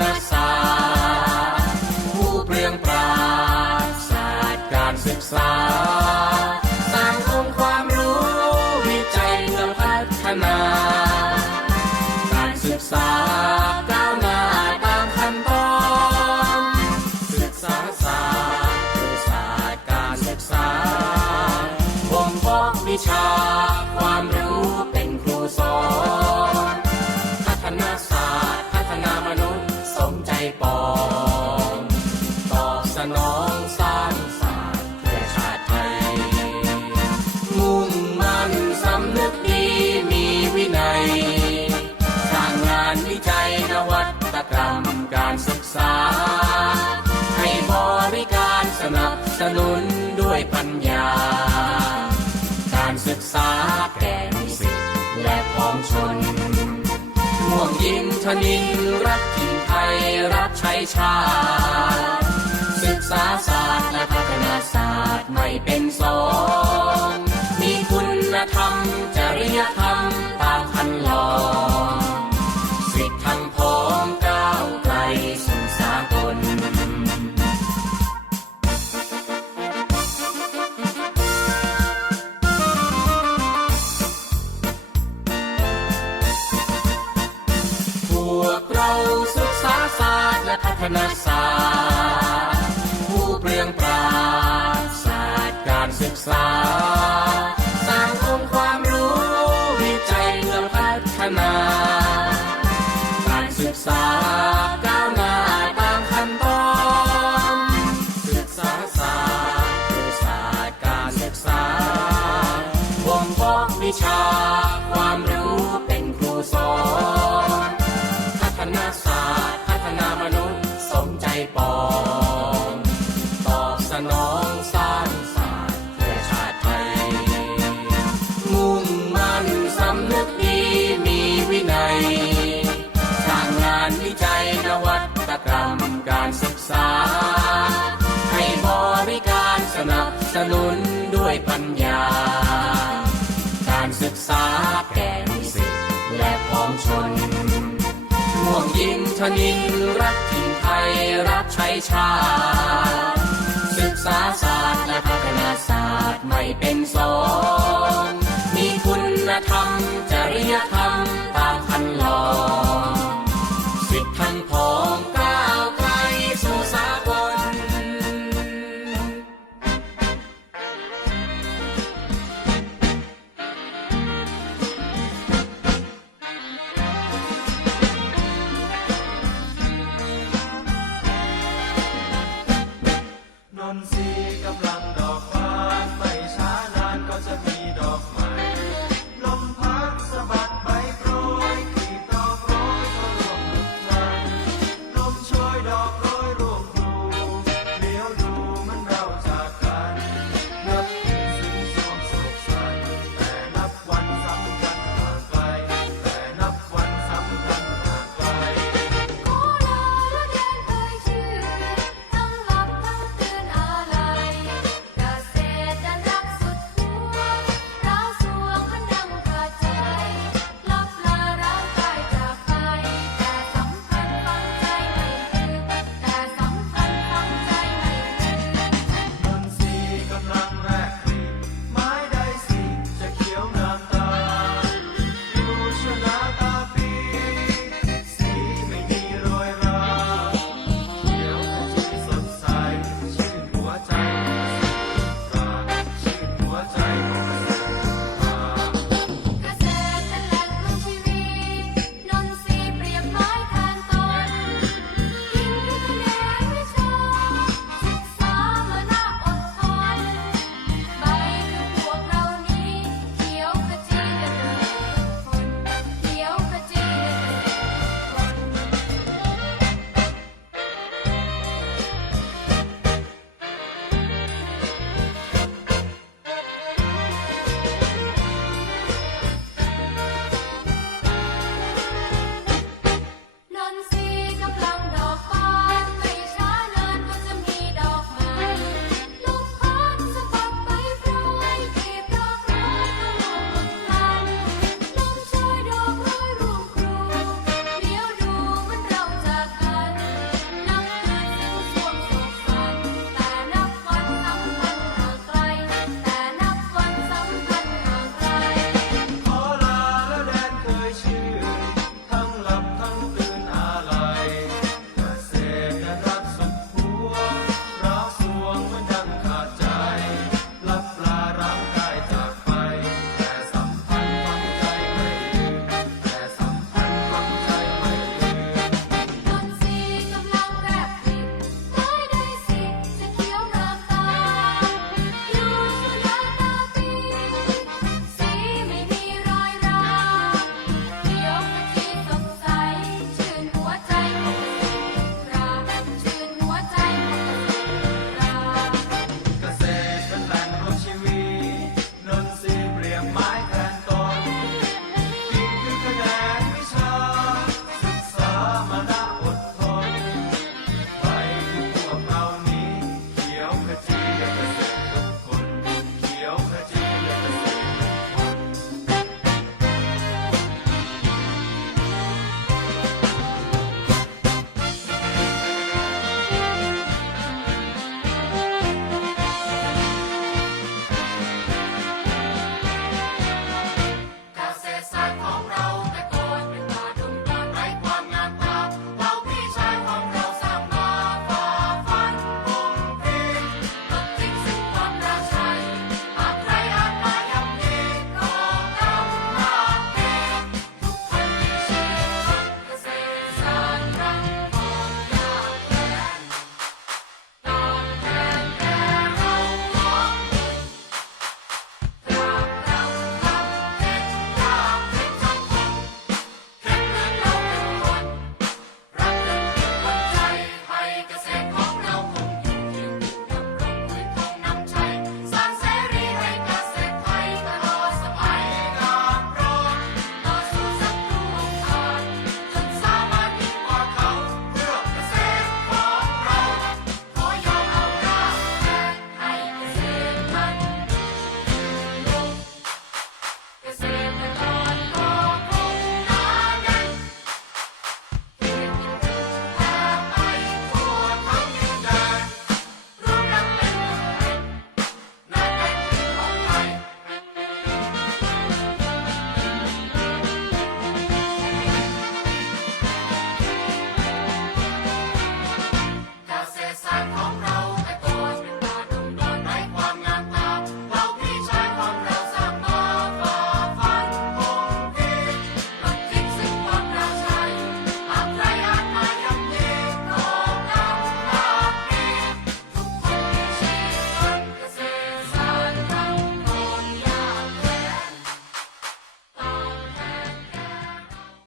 ณศาสตร์ ผู้เปรียงปราศาสตร์การศึกษา นองสร้างศาสตร์เพื่ชาติไทย มุ่งมั่นสำนึกดีมีวินัย สร้างงานวิจัยนวัตกรรมการศึกษา ให้บริการสนับสนุนด้วยปัญญา การศึกษาแก่นิสิตและพ้องชนห่วงยินทนินรักท รับใช้ชาติศึกษาศาสตร์และพัฒ ฒนศาสตร์ ผู้เปลืองปราศศาสตร์การศึกษา สร้างองค์ความรู้วิจัยเพื่อพัฒนา การศึกษาก้าวหน้าตามขั้นตอนศึกษาศาสตร์คือศาสตร์การศึกษาบ่มเพาะวิชา สนุนด้วยปัญญา การศึกษาแก่นิสิตและพ้องชนห่วงยินทนินรักถิ่นไทยรับใช้ชาติศึกษาศาสตร์และพัฒนาศาสตร์ไม่เป็นสองมีคุณธรรมจริยธรรมตามคันลอง